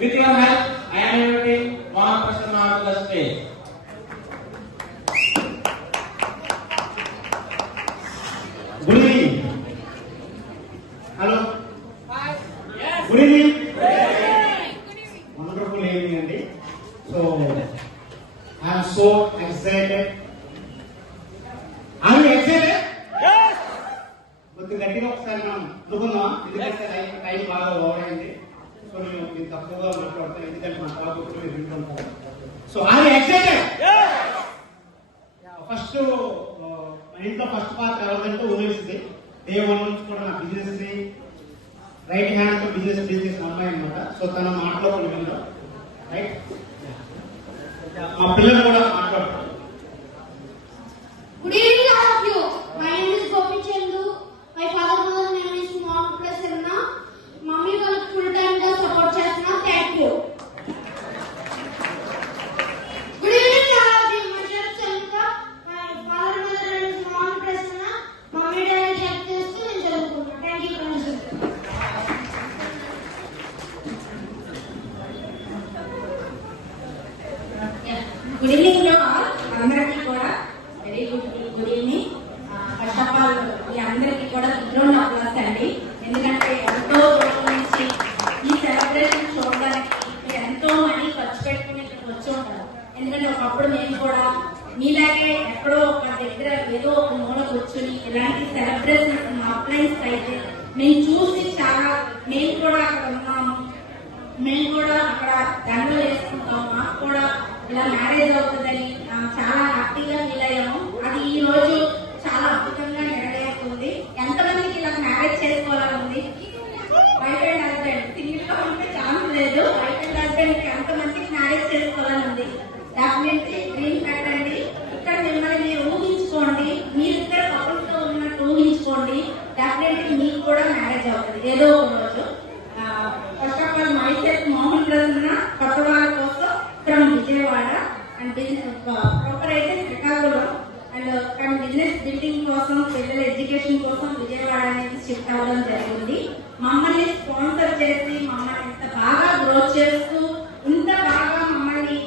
With your help, I am inviting Mohan Prasanna to the stage. Good evening. Hello. Hi. Yes. Good evening. Good evening. Wonderful evening, Andy. So, I am so excited. Are you excited? Yes. కొద్దిగా గట్టిగా ఒకసారి మనం అనుకుందాం, ఎందుకంటే time బాగా over అయింది. So నేను తక్కువగా మాట్లాడతాను, ఎందుకంటే మా టాపిక్ మీరు వింటుంటారు. So are you excited? First మా ఇంట్లో ఫస్ట్ పార్ట్ ఎవరికంటే ఊహిస్తుంది. డే 1 నుంచి కూడా నా బిజినెస్ ని రైట్ హ్యాండ్ తో బిజినెస్ డీల్ చేసిన అమ్మాయి అనమాట. సో తన మాటలో కొన్ని విందాం. రైట్, మా పిల్లలు కూడా మాట్లాడతారు. Good evening, all of you. My name is Gopi Chandu. My father-mother name is Mohan Prasanna. Mummy వాళ్ళకి full time గా support చేస్తున్నా. Thank you. Good evening, all of you. My name is Chandra. My father-mother name is Mohan Prasanna. Mummy daddy help చేస్తూ నేను చదువుకుంటున్నా. Thank you, friends. Good evening to all. అందరికీ కూడా very good evening. First of all మీ అందరికీ కూడా ground applause అండి. ఎందుకంటే ఎంతో రోజుల నుంచి ఈ సెలబ్రేషన్ చూడడానికి మీరు ఎంతో మనీ ఖర్చు పెట్టుకుని ఇక్కడికి వచ్చి ఉంటారు. ఎందుకంటే ఒకప్పుడు మేము కూడా మీలాగే ఎక్కడో ఒక దగ్గర ఏదో ఒక మూల కూర్చొని ఇలాంటి సెలబ్రేషన్స్ అప్లైన్స్ అయితే మేము చూసి చాలా మేము కూడా అక్కడ ఉన్నాము. మేము కూడా అక్కడ దండలు వేసుకుంటాం. మాకు కూడా ఇలా మ్యారేజ్ అవుతుందని చాలా హ్యాపీగా ఫీల్ అయ్యాము. అది ఈ రోజు చాలా అద్భుతంగా నెరవేరుతుంది. ఎంతమందికి ఇలా మ్యారేజ్ చేసుకోవాలని ఉంది? వైఫ్ అండ్ హస్బెండ్ సింగిల్ గా ఉంటే ఛాన్స్ లేదు. వైఫ్ అండ్ హస్బెండ్ కి ఎంతమందికి మ్యారేజ్ చేసుకోవాలని ఉంది? డెఫినెట్లీ డ్రీమ్ పెట్టండి. ఇక్కడ మిమ్మల్ని మీరు ఊహించుకోండి. మీరిద్దరు కపుల్స్ తో ఉన్నట్టు ఊహించుకోండి. డెఫినెట్లీ మీకు కూడా మ్యారేజ్ అవుతుంది ఏదో ఒక రోజు. First of all myself Mohan Prasanna, కొత్త వాళ్ళ కోసం ఫ్రమ్ విజయవాడ అండ్ ప్రాపర్ అయితే శ్రీకాకుళం అండ్ బిజినెస్ బిల్డింగ్ కోసం పిల్లల ఎడ్యుకేషన్ కోసం విజయవాడ అనేది షిఫ్ట్ అవ్వడం జరిగింది. మమ్మల్ని స్పాన్సర్ చేసి మమ్మల్ని ఇంత బాగా గ్రోత్ చేస్తూ ఇంత బాగా మమ్మల్ని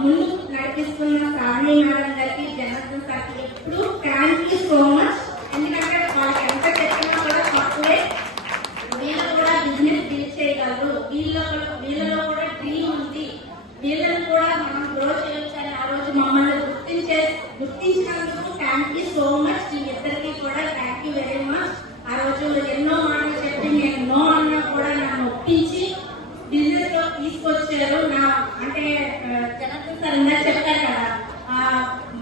ముందుకు నడిపిస్తున్న సారణి మేడం గారికి, జనార్దన్ సార్కి ఎప్పుడు థ్యాంక్ యూ సో మచ్. ఎందుకంటే వాళ్ళకి ఎంత చెప్పినా కూడా తక్కువే. వీళ్ళు కూడా బిజినెస్ బిల్డ్ చేయగలరు. వీళ్ళలో కూడా డ్రీమ్ ఉంది. వీళ్ళని కూడా మనం గ్రో చేయొచ్చని ఆ రోజు మమ్మల్ని గుర్తించినందుకు థ్యాంక్ యూ సో మచ్. మీ ఇద్దరికి కూడా థ్యాంక్ యూ వెరీ మచ్. ఆ రోజు ఎన్నో మాటలు చెప్పి నేను నో అన్నా కూడా నన్ను ఒప్పించి బిజినెస్ లో తీసుకొచ్చారు. నా అంటే జనార్దన్ సార్ ఇందాక చెప్పారు కదా,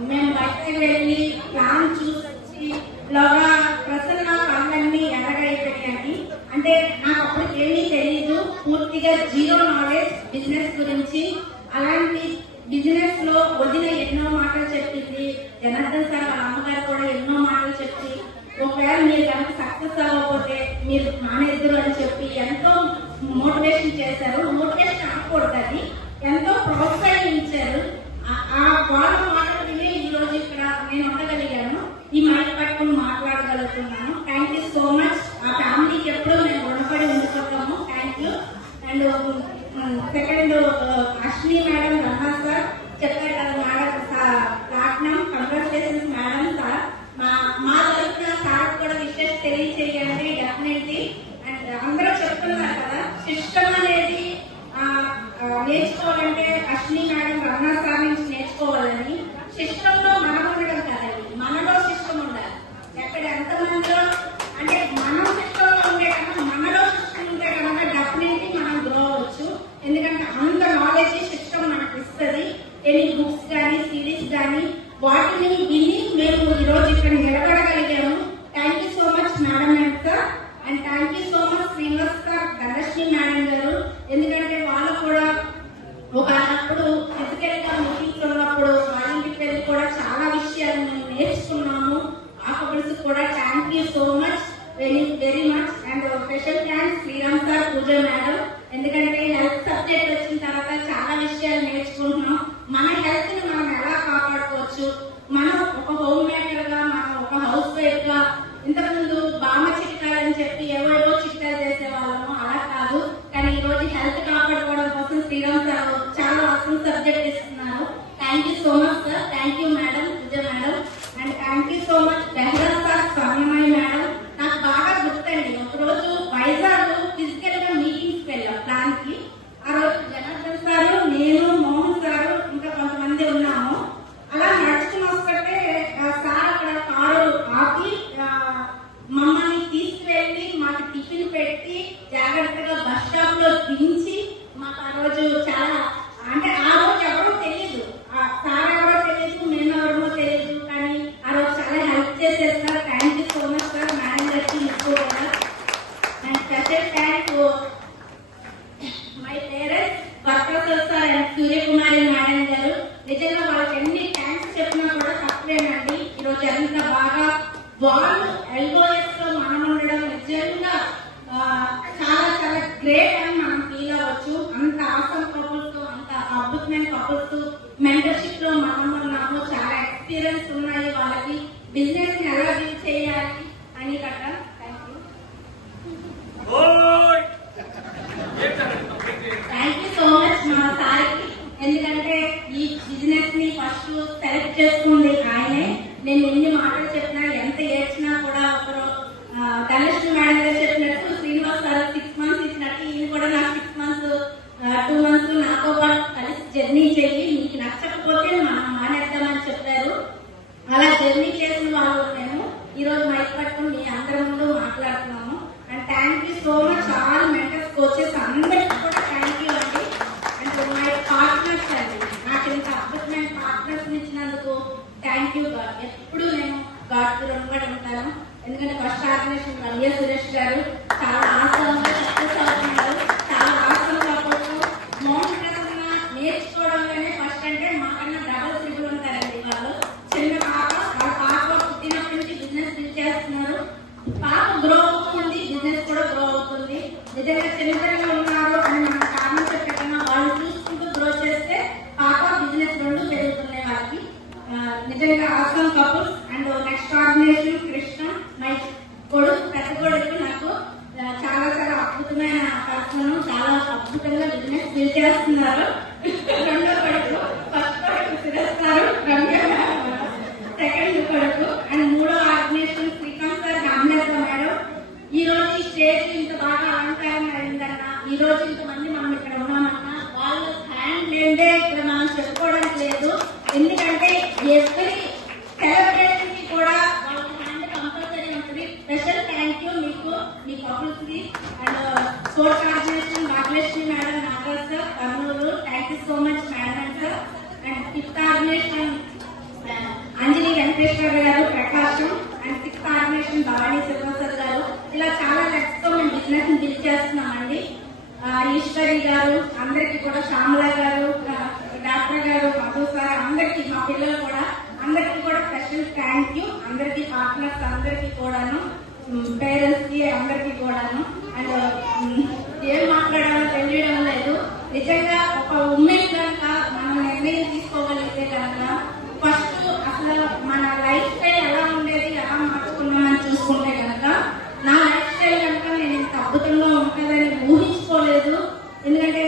మేము బయటకు వెళ్ళి ప్లాన్ చూసొచ్చి లోగా ప్రసన్న పనులన్నీ ఎలాగైపోయాయని. అంటే నాకు అప్పుడు ఏమీ తెలియదు, పూర్తిగా జీరో నాలెడ్జ్ బిజినెస్ గురించి. అలాంటి బిజినెస్ లో వదిన ఎన్నో మాటలు చెప్పింది. జనార్దన్ సార్ వాళ్ళ అమ్మగారు కూడా ఎన్నో మాటలు చెప్పి ఒకవేళ మీరు కనుక సక్సెస్ అవ్వకపోతే మీరు మానేద్దరు అని చెప్పి ఎంతో మోటివేషన్ చేశారు. మోటివేషన్ అనకూడదు, అది ఎంతో ప్రోత్సహించారు. ఆ వాళ్ళ మాటలు వినే ఈ రోజు ఇక్కడ నేను ఉండగలిగాను, ఈ మైక్ పట్టుకుని మాట్లాడగలుగుతున్నాను. Thank you so much. ఆ ఫ్యామిలీకి ఎప్పుడూ మేము రుణపడి ఉండిపోతాము. Thank you. And second Ashwini madam, Rama sir చెప్పారు కదా madam, platinum congratulations madam. Sir మా తరఫున సార్ కూడా విషయాలు తెలియచేయండి డెఫినెట్లీ. అండ్ అందరూ చెప్తున్నారు కదా, సిస్టమ్ అనేది నేర్చుకోవాలంటే అశ్విని మేడం, రమణ సార్ నుంచి నేర్చుకోవాలని. సిస్టమ్ లో మనం ఉండడం కదండి, మనలో సిస్టమ్ ఉండాలి. ఎక్కడ ఎంతమందిలో అంటే మనం సిస్టమ్ లో ఉంటే కనుక మనలో సిస్టమ్ ఉంటే కనుక డెఫినెట్లీ మనం గ్రో అవ్వచ్చు. ఎందుకంటే అంత నాలెడ్జ్ సిస్టమ్ మనకు ఇస్తుంది. ఎన్ని బుక్స్ కానీ సిరీస్ కానీ వాటిని విని మేము ఈ రోజు ఇక్కడ నిలబడగలిగాము. Thank you so much madam and sir. And thank you so much Srinivas sir, Dhanalakshmi madam garu. ఎందుకంటే వాళ్ళు కూడా ఒకప్పుడు ఫిజికల్ గా మీటింగ్స్ ఉన్నప్పుడు వాళ్ళ ఇంటికి వెళ్ళి కూడా చాలా విషయాలు మేము నేర్చుకున్నాము. ఆ కపుల్స్ కూడా thank you so much, very much. And special thanks Sriram sir, Pooja madam. ఎందుకంటే హెల్త్ సబ్జెక్ట్ వచ్చిన తర్వాత చాలా విషయాలు నేర్చుకుంటున్నాం. మన హెల్త్ ని మనం ఎలా కాపాడుకోవచ్చు, మనం ఒక హోమ్ మేకర్ గా, మనం ఒక హౌస్ వైఫ్ గా. ఇంతకుముందు బామ చిట్కాలని చెప్పి ఎవరో చిట్కాలు చేసే వాళ్ళము, అలా కాదు. కానీ ఈ రోజు హెల్త్ కాపాడుకోవడం కోసం శ్రీరామ్ సార్ చాలా అవసరం సబ్జెక్ట్ ఇస్తున్నారు. Thank you so much sir. Thank you madam, Vijaya madam. And thank you so much Behra sir, Swarnamayya madam. నాకు బాగా గుర్తండి, ఒకరోజు వైజాగ్ ఫిజికల్ గా మీటింగ్స్ వెళ్ళాం ప్లాన్ కి. ఆ రోజు జనార్దన్ సారు, నేను, మోహన్ సారు, ఇంకా కొంతమంది ఉన్నాము. అలా నడుచుకుని వస్తుంటే సార్ అక్కడ కారు ఆపి మమ్మల్ని తీసుకువెళ్ళి మాకు టిఫిన్ పెట్టి జాగ్రత్తగా బస్ స్టాప్ లో దించి మాకు ఆ రోజు చాలా, అంటే ఆ రోజు ఎవరో తెలియదు, సార్ ఎవరో తెలియదు, మేము ఎవరో తెలియదు, కానీ ఆ రోజు చాలా హెల్ప్ చేశారు sir. Thank you so much sir. Madam గారికి ఎక్కువ and special thank my parents Varaprasad sir and Suryakumari madam గారు. నిజంగా వాళ్ళకి ఎన్ని థ్యాంక్స్ చెప్పినా కూడా తక్కువేనండి. ఈరోజు ఎంత బాగా వాళ్ళు ఎల్ఓఎస్ లో మనం ఉండడం నిజంగా చాలా చాలా గ్రేట్ అని మనం ఫీల్ అవ్వచ్చు. అంత ఆసమ్ కపుల్స్ తో, అంత అద్భుతమైన కపుల్స్ తో మెంటర్షిప్ లో మనం ఉన్నాము. చాలా ఎక్స్పీరియన్స్ ఉన్నాయి వాళ్ళకి, బిజినెస్ ని ఎలా డీల్ చేయాలి అని కట్ట. థ్యాంక్ యూ సో మచ్ మా సార్కి. ఎందుకంటే ఈ బిజినెస్ ని ఫస్ట్ సెలెక్ట్ చేసుకుంది ఆయనే. నేను ఎన్ని మాటలు చెప్పినా, ఎంత ఏడ్చినా కూడా ఒకరు ధనలక్ష్మి మేడం గారు చెప్పినట్టు, శ్రీనివాస్ సార్ 6 months ఇచ్చినట్టు ఈయన కూడా నాకు 6 months 2 months నాతో పాటు కలిసి జర్నీ చెయ్యి, మీకు నచ్చకపోతే మానేద్దామని చెప్పారు. అలా జర్నీ చేసిన వాళ్ళు మేము ఈరోజు మైక్ పట్టుకుని మీ అందరి ముందు మాట్లాడుతున్నాము. And thank you so much all mentors, coaches అందరికీ కూడా థ్యాంక్ యూ అండి. అండ్ మై పార్ట్నర్స్ అండి, నాకు ఇంత అద్భుతమైన పార్ట్నర్స్ ఇచ్చినందుకు థ్యాంక్ యూ గాడ్. ఎప్పుడు నేను గాడ్ రుణపడి ఉంటాను. ఎందుకంటే ఫస్ట్ ఆర్గనైజేషన్ రమ్య సురేష్ గారు చాలా ఆసంగా సక్సెస్ అవుతున్నారు. చాలా ఆసనం కావచ్చు. మౌంట్ ప్రసన్న నేర్చుకోవడంలోనే ఫస్ట్, అంటే మాకన్నా డబల్ త్రిబుల్ ఉంటారండి వాళ్ళు. చిన్న పాప, వాళ్ళ పాప పుట్టినప్పటి నుంచి బిజినెస్ బిల్డ్ చేస్తున్నారు. పాప గ్రో అవుతుంది, బిజినెస్ కూడా గ్రో అవుతుంది. నిజంగా చిన్నతనంగా ఉన్నారు అని మనం కారణం చెప్పకుండా వాళ్ళు చూసుకుంటూ గ్రో చేస్తే పాప బిజినెస్ రెండు పెరుగుతున్నాయి వాళ్ళకి. నిజంగా awesome couples. And next organisation Krishna, my కొడుకు, పెద్ద కొడుకు నాకు చాలా చాలా అద్భుతమైన పర్సన్, చాలా అద్భుతంగా బిజినెస్ బిల్డ్ చేస్తున్నారు. రెండో కొడుకు, ఫస్ట్ కొడుకు సిరేస్తారు, సెకండ్ కొడుకు. అండ్ మూడో ఆర్గనైజేషన్ శ్రీకాంత్ సార్, రామనేత మేడం. ఈ రోజు ఈ స్టేజ్ ఇంత బాగా అలంకారం అయిందన్నా, ఈ రోజు ఇంతమంది మనం ఇక్కడ ఉన్నామన్నా వాళ్ళ హ్యాండ్ లేదే ఇక్కడ మనం చెప్పుకోవడానికి లేదు. ఎందుకంటే ఎవరి సెలబ్రేషన్ కి కూడా వాళ్ళ హ్యాండ్ కంపల్సరీ ఉంటుంది. స్పెషల్ థ్యాంక్ యూ మీకు, మీ కపుల్స్ కి. And sports organization Bhagyalakshmi madam, Nagaraj sir, Kurnool, thank you so much madam sir. And 5th organization Anjali Venkateswara garu, Prakasam. And 6th organization Bhavani Srinivasa Rao garu. ఇలా చాలా లెక్స్ తో మేము బిజినెస్ ని బిల్డ్ చేస్తున్నామండి. ఈశ్వరి గారు, అందరికి కూడా శ్యామల గారు, డాక్టర్ గారు, మధు సార్, అందరికి, మా పిల్లలు కూడా అందరికి కూడా స్పెషల్ థ్యాంక్ యూ. అందరికి పార్ట్నర్స్ అందరికి కూడాను, పేరెంట్స్ కి అందరికి కూడాను. అండ్ ఏం మాట్లాడాలో తెలియడం లేదు. నిజంగా ఒక ఉమెన్ కనుక మనం నిర్ణయం తీసుకోగలిగితే కనుక ఫస్ట్ అసలు మన లైఫ్ స్టైల్ ఎలా ఉండేది, ఎలా మార్చుకున్నామని చూసుకుంటే కనుక నా లైఫ్ స్టైల్ కనుక నేను ఇంత అద్భుతంగా ఉంటుందని ఊహించుకోలేదు. ఎందుకంటే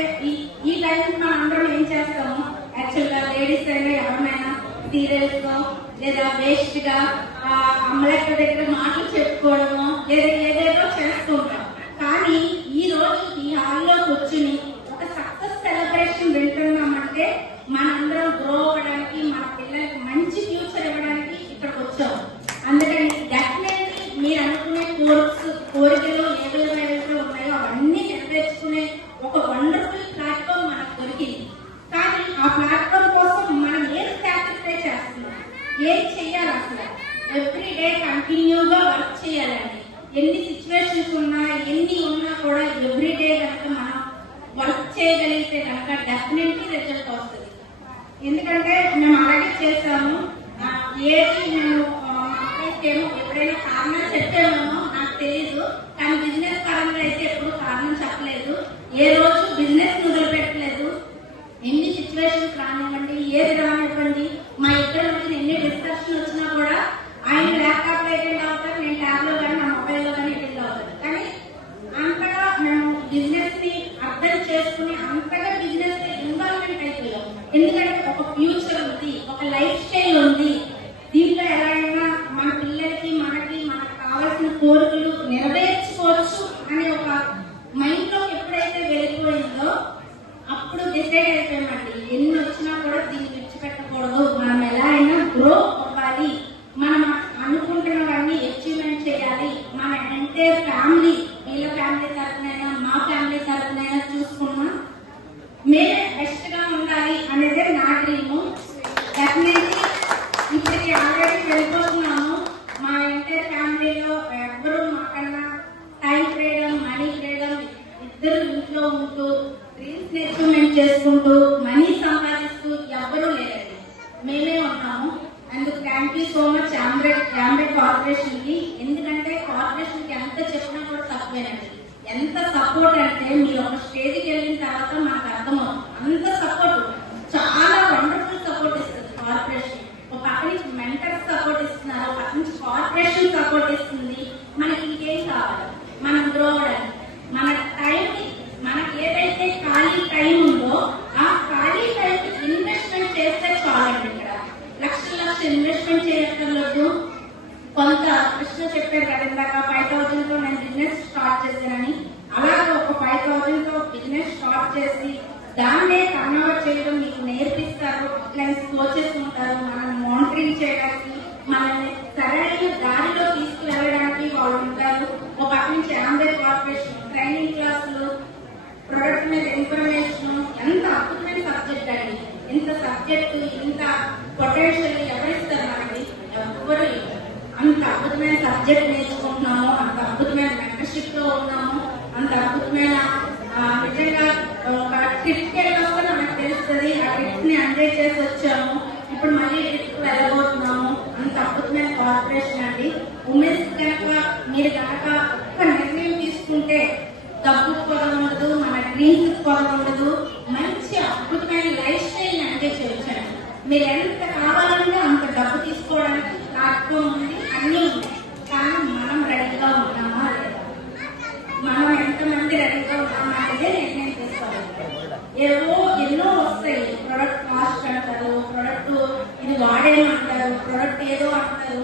ఈ లైఫ్ మనం అందరం ఏం చేస్తాము, యాక్చువల్ గా లేడీస్ అయినా ఎవరినైనా సీరియల్స్ గా లేదా వేస్ట్ గా అమ్మలెక్క దగ్గర మాటలు చెప్పుకోవడము లేదా ఏదేదో చేస్తుంటాం. కానీ ఈ రోజు ఈ హాల్లో కూర్చుని ఒక సక్సెస్ సెలబ్రేషన్ వింటున్నామంటే మనందరం గ్రో అవ్వడానికి, మన పిల్లలకి మంచి ఫ్యూచర్ ఇవ్వడానికి ఇక్కడికి వచ్చాము. అందుకని డెఫినెట్లీ మీరు అనుకునే కోరికలు ఏవైతే ఉన్నాయో అవన్నీ నెరవేర్చుకునే ఒక వండర్ఫుల్ ప్లాట్ఫామ్ మనకు దొరికింది. కానీ ఆ ప్లాట్ఫామ్ కోసం మనం ఏం సాక్రిఫై చేస్తున్నాం, ఏం చెయ్యాలి, అసలు ఎవ్రీ డే కంటిన్యూగా వర్క్ చేయాలండి. ఎన్ని సిచ్యువేషన్స్ ఉన్నా, ఎన్ని ఉన్నా కూడా ఎవ్రీ డే కనుక మనం వర్క్ చేయగలిగితే కనుక డెఫినెట్లీ రిజల్ట్ వస్తుంది. ఎందుకంటే మేము అలాగే చేసాము. ఏది మేము ఏమో ఎప్పుడైనా కారణం చెప్పామేమో నాకు తెలియదు, కానీ బిజినెస్ పరంగా అయితే ఎప్పుడు కారణం చెప్పలేదు. ఏ రోజు బిజినెస్ మొదలు పెట్టలేదు. ఎన్ని సిచ్యువేషన్స్ రానివ్వండి, ఏది రానివ్వండి, మా ఇద్దరి మధ్య ఎన్ని డిస్కషన్ వచ్చినా కూడా ఆయన ల్యాప్టాప్ లో అటెండ్ అవుతారు, నేను ట్యాబ్ లో కానీ నా మొబైల్ లో కానీ అటెండ్ అవుతాను. కానీ అంతగా మేము బిజినెస్ ని అర్థం చేసుకుని అంతగా బిజినెస్ ఎందుకంటే ఒక ఫ్యూచర్ ఉంది, ఒక లైఫ్ స్టైల్ ఉంది. దీంట్లో ఎలాగైనా మన పిల్లలకి మనకి మనకు కావాల్సిన కోరికలు నెరవేర్చుకోవచ్చు అనే ఒక మైండ్ లోకి ఎప్పుడైతే వెళ్ళిపోయిందో అప్పుడు డిసైడ్ అయిపోయామండి. ఎన్ని వచ్చినా కూడా దీన్ని విడిచిపెట్టకూడదు, మనం ఎలా అయినా గ్రో అవ్వాలి, మనం అనుకుంటున్నవన్నీ అచీవ్మెంట్ చేయాలి, మన ఎంటైర్ ఫ్యామిలీ, వీళ్ళ ఫ్యామిలీ తరఫునైనా మా ఫ్యామిలీ తరఫునైనా చూసుకున్నా మేమే బెస్ట్ గా ఉండాలి అనేది నా డ్రీమ్. డెఫినెట్లీ ఇప్పటికి ఆల్రెడీ వెళ్ళిపోతున్నాము. మా ఎంటైర్ ఫ్యామిలీలో ఎవరు మాకన్నా టైం ఫ్రీడమ్, మనీ ఫ్రీడమ్, ఇద్దరు ఇంట్లో ఉంటూ డ్రీమ్స్ అచీవ్మెంట్ చేసుకుంటూ మనీ సంపాదిస్తూ ఎవరూ లేరండి, మేమే ఉన్నాము. అందుకు థ్యాంక్ యూ సో మచ్ ఆమ్రెడ్ కార్పొరేషన్ కి. ఎందుకంటే కార్పొరేషన్ కి ఎంత చెప్పినా కూడా తక్కువేనండి. ఎంత సపోర్ట్ అంటే మీరు ఒక స్టేజ్కి వెళ్ళిన తర్వాత మనకు అర్థమవుతుంది. అంత సపోర్ట్, చాలా వండర్ఫుల్ సపోర్ట్ ఇస్తుంది కార్పొరేషన్. ఒక పక్క నుంచి మెంటర్ సపోర్ట్ ఇస్తున్నారు, ఒక పక్క నుంచి కార్పొరేషన్ సపోర్ట్ ఇస్తుంది. మనకి ఇంకేం కావాలి, మనం గ్రో అవ్వడానికి. మన టైం, మనకి ఏదైతే ఖాళీ టైం ఉందో ఆ ఖాళీ టైం ఇన్వెస్ట్మెంట్ చేస్తే చాలండి. ఇక్కడ లక్షల ఇన్వెస్ట్మెంట్ చేయక్కర్లేదు. కొంత కృష్ణ చెప్పారు కదా ఇందాక 5,000 తో నేను బిజినెస్ స్టార్ట్ చేశానని. అలాగే ఒక 5,000 తో బిజినెస్ స్టార్ట్ చేసి దాన్నే కన్వర్ట్ చేయడం మీకు నేర్పిస్తారు. అట్లయితే కోచెస్ ఉంటారు, మనం మానిటరింగ్ చేయడానికి, మనల్ని సరైన దారిలో తీసుకువెళ్ళడానికి వాళ్ళు ఉంటారు. ఒక పక్క నుంచి ఆంధ్రప్రదేశ్ కార్పొరేషన్ ట్రైనింగ్ క్లాసులు, ప్రొడక్ట్ మీద ఇన్ఫర్మేషన్, ఎంత అద్భుతమైన సబ్జెక్ట్ అండి. ఇంత సబ్జెక్ట్, ఇంత పొటెన్షియల్ ఎవరిస్తారు మనకి? ఎవరు. అంత అద్భుతమైన సబ్జెక్ట్ నేర్చుకుంటున్నాము, అంత అద్భుతమైన మెంటర్షిప్ లో ఉన్నాము, అంత అద్భుతమైన నిజంగా ఒక ట్రిప్ వెళ్ళినప్పుడు మనకు తెలుస్తుంది. ఆ ట్రిప్ ని ఎంజాయ్ చేసి వచ్చాము, ఇప్పుడు మళ్ళీ ట్రిప్ వెళ్ళబోతున్నాము. అంత అద్భుతమైన కార్పొరేషన్ అండి. ఉమెన్స్ కనుక మీరు కనుక ఒక నిర్ణయం తీసుకుంటే డబ్బు కొర ఉండదు, మన డ్రీమ్స్ కొర ఉండదు, మంచి అద్భుతమైన లైఫ్ స్టైల్ ఎంజాయ్ చేయొచ్చండి. మీరు ఎంత కావాలంటే అంత డబ్బు తీసుకోవడానికి ప్లాట్ఫామ్ ఉంది, అన్నీ ఉంది. కానీ మనం రెడీగా ఉన్నామా లేదా, మనం ఎంతమంది రెడీగా ఉన్నామా అనేది నిర్ణయం తీసుకోవాలి. ఏవో ఎన్నో వస్తాయి, ప్రొడక్ట్ కాస్ట్ అంటారు, ప్రొడక్ట్ ఇది వాడేమంటారు, ప్రొడక్ట్ ఏదో అంటారు.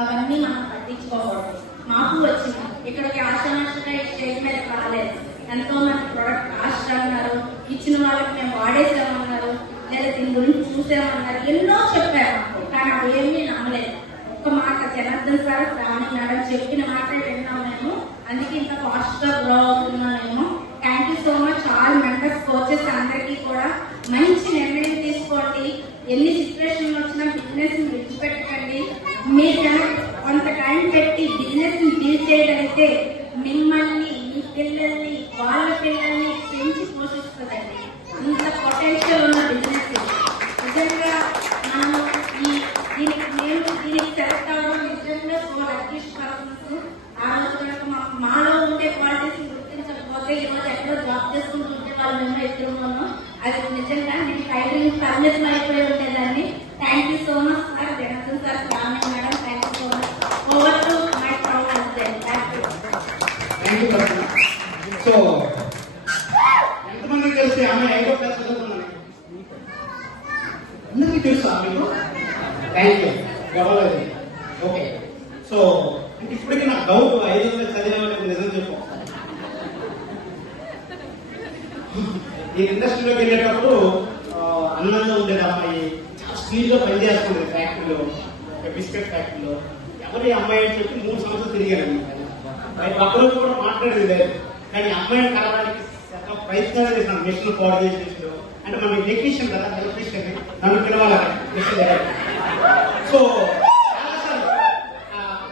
అవన్నీ మనం పట్టించుకోకూడదు. మాకు వచ్చింది ఇక్కడికి ఆశానాశగా స్టేజ్ మీద కాలేదు. ఎంతో మంది ప్రొడక్ట్ కాస్ట్ అన్నారు, ఇచ్చిన వాళ్ళకి మేము వాడేసామన్నారు, లేదా దీని గురించి చూసామన్నారు, ఎన్నో చెప్పారు మాకు. కానీ అవి ఏమీ నమ్మలేదు. ఒక్క మాట జనార్దన్ సార్, రాణి మేడం చెప్పిన మాట విన్నాం మేము. అందుకే ఇంత ఫాస్ట్ గా గ్రో అవుతున్నామేమో. Thank you so much all mentors, coaches అందరికీ కూడా. మంచి నిర్ణయం తీసుకోండి. ఎన్ని సిచ్యువేషన్లు వచ్చినా బిజినెస్ ని విడిచిపెట్టకండి. మీరు కనుక కొంత టైం పెట్టి బిజినెస్ ని బిల్డ్ చేయగలిగితే మిమ్మల్ని, మీ పిల్లల్ని, వాళ్ళ పిల్లల్ని పెంచి పోషిస్తుందండి. అంత పొటెన్షియల్ ఉన్న బిజినెస్. నిజంగా మనం దీనికి సెలెక్ట్ అవ్వడం నిజంగా సో లక్కీస్ట్ పర్సన్స్. ఆ రోజు కనుక మాలో ఉండే క్వాలిటీస్ గుర్తించకపోతే ఈరోజు ఎక్కడో జాబ్ చేసుకుంటూ ఉంటే వాళ్ళు మేము ఎదురున్నాము. అది నిజంగా నేను టైటిల్ పరిమితం అయిపోయి ఉండేదాన్ని. Thank you so much sir, Janardhan sir, Ramayya madam. Thank you so much. Over to my proud husband. Thank you. So ఎంతమందికి తెలిసి ఆమె 5వ క్లాస్ చదువుతున్నాను? అందరికీ తెలుసా మీకు? Thank you. గవ్వలేదు. ఓకే. సో అంటే ఇప్పటికీ నాకు డౌట్, 5వ క్లాస్ చదివేవాళ్ళకి నిజం చెప్పు. ఈ ఇండస్ట్రీలోకి వెళ్ళేటప్పుడు అన్నంగా ఉండేది అమ్మాయి, స్పీడ్ లో పనిచేస్తుంది ఫ్యాక్టరీలో, బిస్కెట్ ఫ్యాక్టరీలో. ఎవరి అమ్మాయి అని చెప్పి 3 సంవత్సరాలు తిరిగాను. పక్క రోజు కూడా మాట్లాడేది లేదు. కానీ అమ్మాయిని కలవడానికి ప్రయత్నాలు చేసినాను. మిషన్ కోఆర్డినేషన్ అంటే మనకి టెక్నీషియన్ కదా, ఎలక్ట్రీషియన్, నన్ను పిలవాలి మిషన్. సో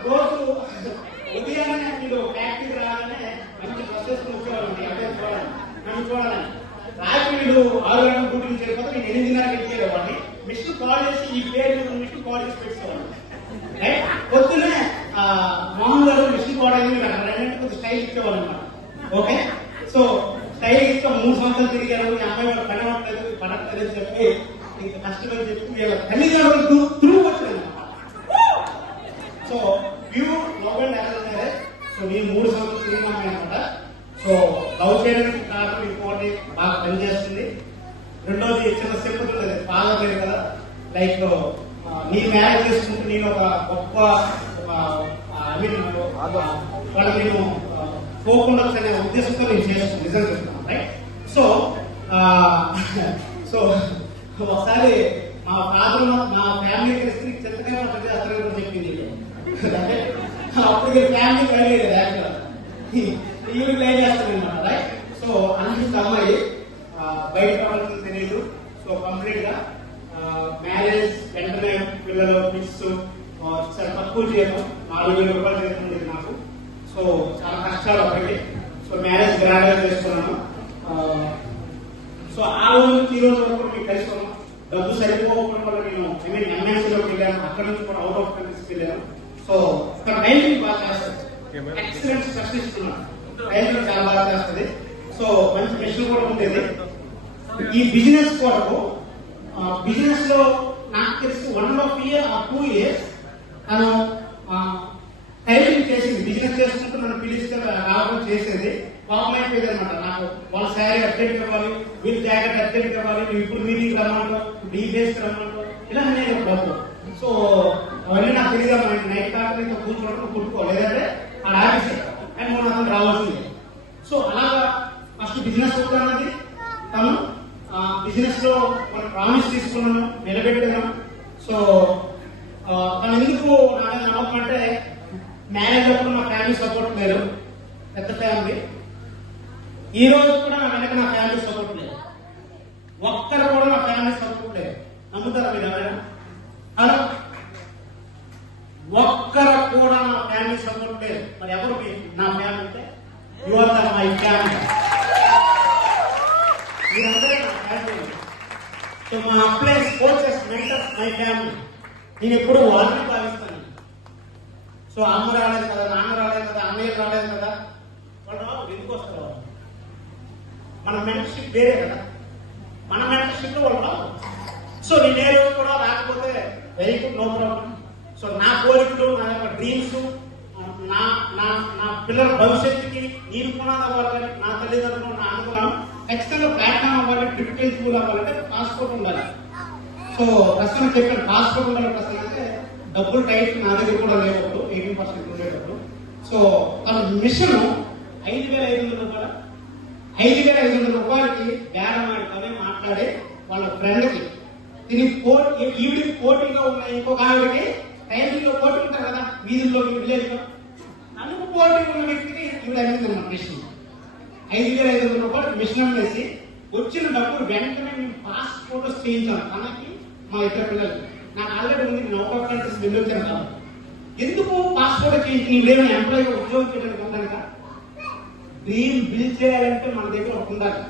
రోజు ఉదయాన్నే మీరు ఫ్యాక్టరీకి రాగానే మంచి డ్రెస్ వేసుకుని వచ్చేవాళ్ళండి. అబ్బాయి చూడాలని, నన్ను చూడాలని. రాత్రి వీళ్ళు 6 గంటల డ్యూటీకి చేరిపోతే నేను 8:30కి వెళ్ళేవాడిని. మిషన్ కాల్ చేసి ఈ పేరు మిషన్ కాల్ చేసి పెట్టుకోవాలి. పొద్దున్నే మోహన్ గారు మిషన్ కాల్ అయింది, నాకు స్టైల్ ఇచ్చేవాళ్ళు అనమాట. ఓకే. సో స్టైల్ ఇస్తే 3 సంవత్సరాలు తిరిగారు. ఈ అమ్మాయి వాళ్ళు పని అవ్వట్లేదు, పడట్లేదు అని చెప్పి ఇంకా కష్టమని చెప్పి వీళ్ళ తల్లిదండ్రులు త్రూ వచ్చింది. So pure love and arrange marriage. So నేను 3 సంవత్సరాలు తిరిగినాను అనమాట. సో లవ్ చేయడానికి కారణం ఇంకోటి బాగా పనిచేస్తుంది. రెండోది చిన్న సింపుల్ ఉంటుంది, ఫాదర్ లేదు కదా, లైక్ నీ మ్యారేజ్ చేసుకుంటే నేను ఒక గొప్ప వాళ్ళకి నేను పోకుండా అనే ఉద్దేశంతో నేను చేసుకున్నాను, నిజం చెప్తున్నాను. రైట్. సో సో ఒకసారి మా ఫాదర్ మా ఫ్యామిలీ కలిసి చెత్తగా ఉంటుంది అతను చెప్పింది, అంటే అప్పుడు ఫ్యామిలీ కలిగేది యాక్చువల్ ఈవిడ లైన్ చేస్తాను అనమాట. రైట్. సో అనిపిస్తే అమ్మాయి బయట ప్రపంచం తెలియదు. సో కంప్లీట్ గా మ్యారేజ్ వెంటనే పిల్లలు కిడ్స్ చాలా తక్కువ చేయడం, 4,000 రూపాయలు చేస్తుంది నాకు. సో చాలా కష్టాలు అప్పటికి. సో మ్యారేజ్ గ్రాండ్ గా చేసుకున్నాను. సో ఆ రోజు ఈ రోజు వరకు మీకు కలిసి ఉన్నాం. డబ్బు సరిపోవడం వల్ల నేను ఎంఎన్సీలోకి వెళ్ళాను, అక్కడ నుంచి కూడా అవుట్ ఆఫ్ కంట్రీస్కి వెళ్ళాను. సో ఇక్కడ టైమింగ్ బాగా చేస్తుంది, ఎక్సలెంట్ సక్సెస్ ఇస్తున్నాను, టైమింగ్ చాలా బాగా చేస్తుంది. సో మంచి మిషన్ కూడా ఉండేది. ఈ బిజినెస్ కొరకు బిజినెస్ లో నాకు తెలిసి 1.5 year or 2 years తను టైపింగ్ చేసింది. బిజినెస్ చేసుకుంటూ నన్ను పిలిస్తే రావడం చేసేది. పాపం అయిపోయింది అనమాట. నాకు వాళ్ళ శారీ అప్డేట్ ఇవ్వాలి, వీళ్ళ జాకెట్ అప్డేట్ ఇవ్వాలి, నువ్వు ఇప్పుడు మీటింగ్ రమ్మంటావు, డీ బేస్ రమ్మంటావు, ఇలా అనేది పాపం. సో అవన్నీ నాకు తెలియదు. నైట్ కాక కూర్చోవడం కుట్టుకోవాలి, లేదంటే ఆ ఆఫీసే అండ్ మనం అతను రావాల్సిందే. సో అలాగా ఫస్ట్ బిజినెస్ అవుతానది తను. బిజినెస్ లో మనం ప్రామిస్ తీసుకున్నాను, నిలబెట్టాను. సో తను ఎందుకు నా నమ్మకం అంటే మ్యారేజ్ అప్పుడు మా ఫ్యామిలీ సపోర్ట్ లేదు, పెద్ద ఫ్యామిలీ. ఈ రోజు కూడా నా వెనక నా ఫ్యామిలీ సపోర్ట్ లేదు, ఒక్కరు కూడా నా ఫ్యామిలీ సపోర్ట్ లేదు. నమ్ముతారా మీరు ఎవరైనా? హలో, ఒక్కరు కూడా నా ఫ్యామిలీ సపోర్ట్ లేదు. మరి ఎవరు నా ఫ్యామిలీ అంటే you are the my family. మీరందరూ నా ఫ్యామిలీ. సో మా uplines, coaches, mentors my family. నేను ఎప్పుడు వాళ్ళని భావిస్తాను. సో అమ్మ రాలేదు కదా, నాన్న రాలేదు కదా, అన్నయ్య రాలేదు కదా, వాళ్ళు ఎందుకు వస్తారు? మన మెంటర్షిప్ వేరే కదా, మన మెంటర్షిప్ లో వాళ్ళు రావు. సో నేను ఏ రోజు కూడా రాకపోతే very good, no problem. So నా కోరికలు, నా యొక్క డ్రీమ్స్, నా నా నా పిల్లల భవిష్యత్తుకి నేను పునాది అవ్వాలని, నా తల్లిదండ్రులు నా అనుకున్నాను. ఖచ్చితంగా ప్లాట్ఫామ్ అవ్వాలి, ట్రిప్ ఎలిజిబుల్ అవ్వాలంటే పాస్పోర్ట్ ఉండాలి. సో ప్రస్తుతం చెప్పాను పాస్పోర్ట్ ఉండాలి. ప్రస్తుతం అంటే డబ్బులు టైట్ నా దగ్గర కూడా లేనప్పుడు 18% ఉండేటప్పుడు. సో తన మిషన్ 5,500 రూపాయలు, 5,500 రూపాయలకి బేరమాడుతూనే మాట్లాడి వాళ్ళ ఫ్రెండ్కి ఈవిడికి పోటీగా ఉన్న ఇంకొక ఆవిడకి, టైమింగ్లో పోటీ ఉంటారు కదా వీధుల్లో, విలేజ్లో, అందుకు పోటీ ఉన్న వ్యక్తికి ఈవిడ అయిందన్నమాట మిషన్. 5,500 రూపాయలు మిషన్ వేసి వచ్చిన డబ్బులు వెంటనే మేము పాస్ ఫోటోస్ చేయించాం తనకి, మా ఇద్దరు పిల్లలకి. నాకు ఆల్రెడీ ఉంది, నేను అవుట్ ఆఫ్ కంట్రీస్ వెళ్ళొచ్చాను కదా, ఎందుకు పాస్పోర్ట్ చేయించి నీవేమైనా ఎంప్లాయీగా ఉద్యోగం చేయడానికి ఉండాలి కదా. డ్రీమ్ బిల్డ్ చేయాలంటే మన దగ్గర ఒక ఉండాలి.